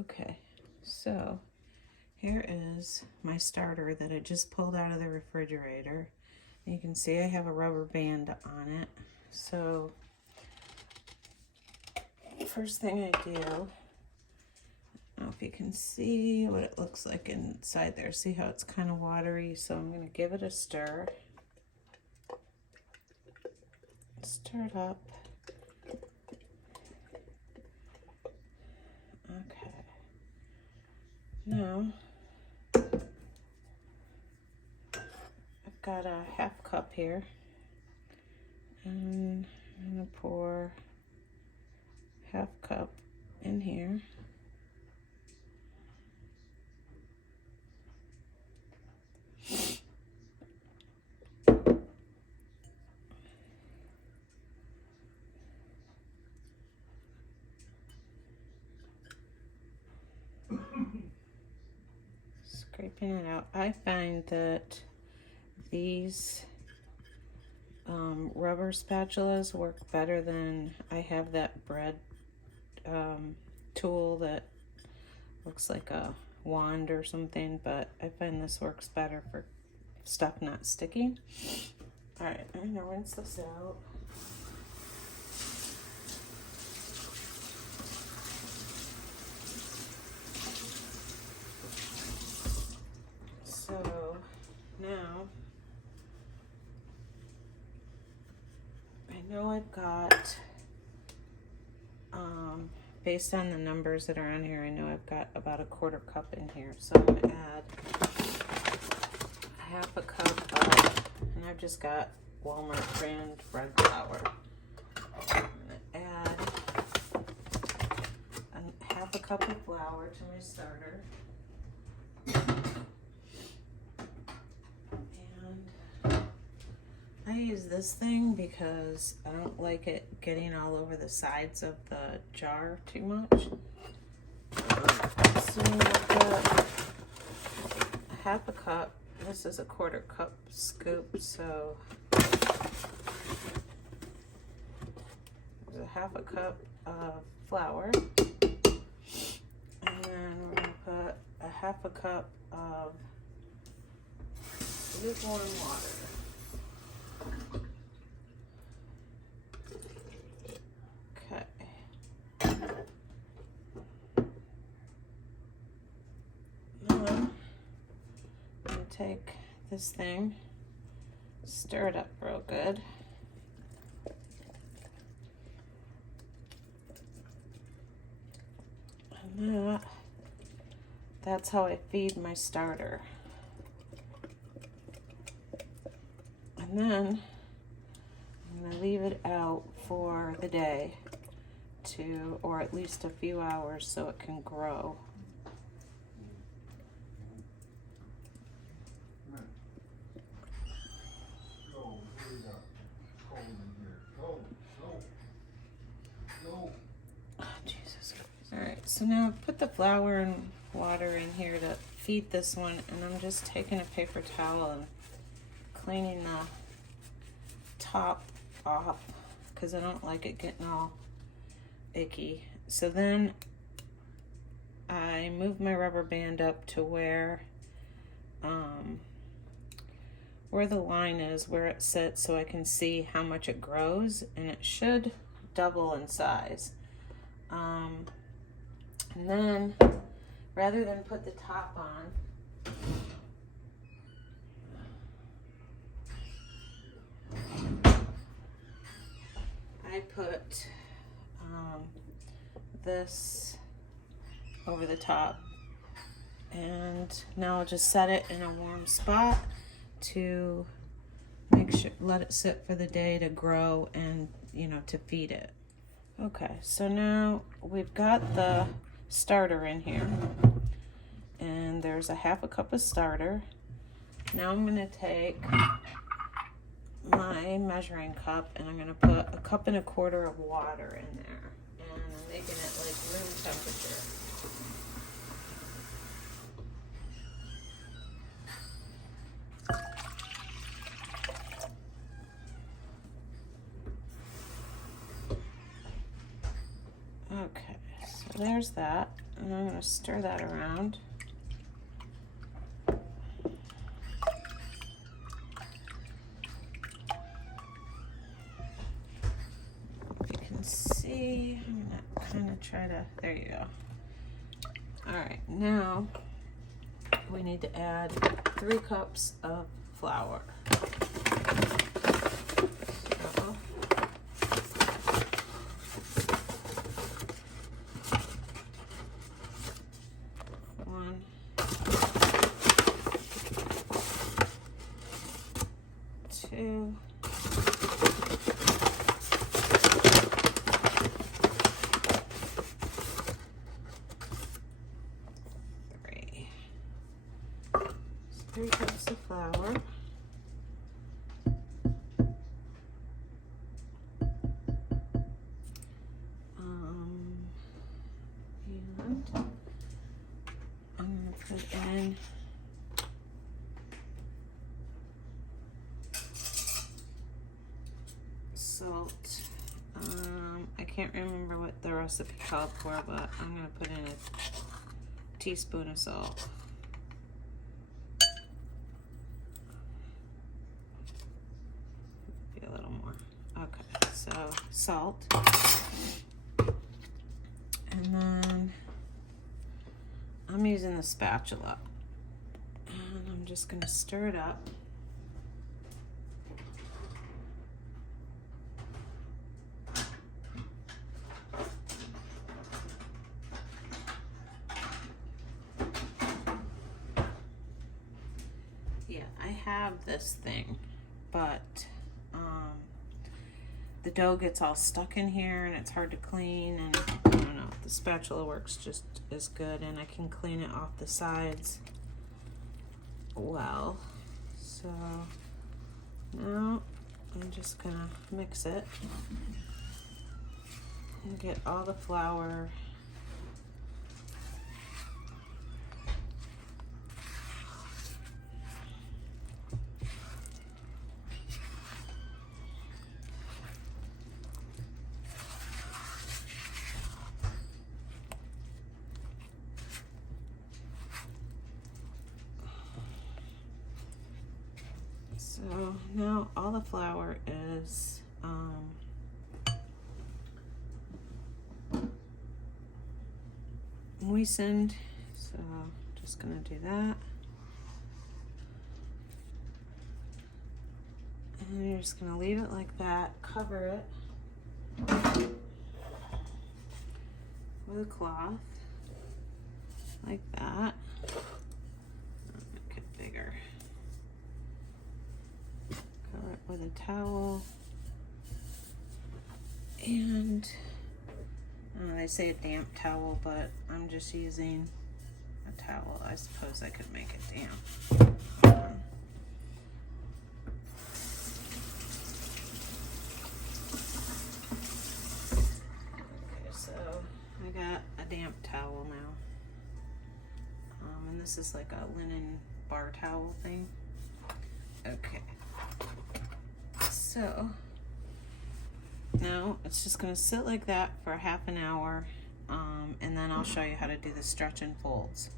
Okay, so here is my starter that I just pulled out of the refrigerator. You can see I have a rubber band on it. So first thing I do, I don't know if you can see what it looks like inside there. See how it's kind of watery? So I'm going to give it a stir. Stir it up. Okay. Now, I've got a half cup here. And I'm going to pour half cup in here. Scraping it out. I find that these rubber spatulas work better than, I have that bread tool that looks like a wand or something, but I find this works better for stuff not sticking. All right, I'm gonna rinse this out. So now I know I've got, based on the numbers that are on here, I know I've got about a quarter cup in here. So I'm gonna add half a cup of, and I've just got Walmart brand bread flour. I'm gonna add half a cup of flour to my starter. And I use this thing because I don't like it getting all over the sides of the jar too much. So I've got half a cup. This is a quarter cup scoop, so there's a half a cup of flour. And then we're going to put a half a cup of lukewarm water. Okay. Now I'm going to take this thing, stir it up real good. And that's how I feed my starter. And then I'm going to leave it out for the day or at least a few hours so it can grow. Oh, Jesus. All right, so now I've put the flour and water in here to feed this one, and I'm just taking a paper towel and cleaning the top off because I don't like it getting all icky. So then I move my rubber band up to where the line is, where it sits, so I can see how much it grows, and it should double in size. And then rather than put the top on, I put this over the top, and now I'll just set it in a warm spot to make sure, let it sit for the day to grow and, to feed it. Okay, so now we've got the starter in here, and there's a half a cup of starter. Now I'm gonna take my measuring cup and I'm gonna put a cup and a quarter of water in there, and I'm making it like room temperature. Okay, so there's that. And I'm going to stir that around. You can see, I'm going to kind of try to, there you go. All right, now we need to add 3 cups of flour. So, 1, 2, 3 cups of flour. And I'm going to put in salt. I can't remember what the recipe called for, but I'm going to put in a teaspoon of salt. Be a little more. Okay, so salt. And then I'm using the spatula. And I'm just going to stir it up. Yeah, I have this thing, but the dough gets all stuck in here and it's hard to clean, and I don't know, the spatula works just as good, and I can clean it off the sides well. So now I'm just gonna mix it and get all the flour So now all the flour is moistened, so just gonna do that. And you're just gonna leave it like that, cover it with a cloth like that. Make it bigger. Cover it with a towel, and they say a damp towel, but I'm just using a towel. I suppose I could make it damp. Okay, so I got a damp towel now, and this is like a linen bar towel thing. Okay. So now it's just going to sit like that for half an hour, and then I'll show you how to do the stretch and folds.